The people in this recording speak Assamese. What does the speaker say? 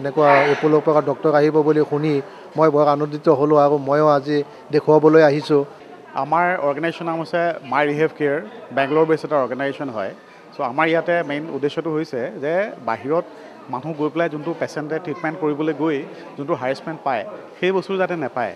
এনেকুৱা এপ'ল' পৰা ডক্টৰ আহিব বুলি শুনি মই বৰ আনন্দিত হ'লোঁ আৰু ময়ো আজি দেখুৱাবলৈ আহিছোঁ। আমাৰ অৰ্গেনাইজেশ্যন নাম হৈছে মাই ৰিহেভ কেয়াৰ, বেংগলোৰ বেছ এটা অৰ্গেনাইজেশ্যন হয়। চ' আমাৰ ইয়াতে মেইন উদ্দেশ্যটো হৈছে যে বাহিৰত মানুহ গৈ পেলাই যোনটো পেচেণ্টে ট্ৰিটমেণ্ট কৰিবলৈ গৈ যোনটো হাৰেচমেণ্ট পায় সেই বস্তু যাতে নাপায়।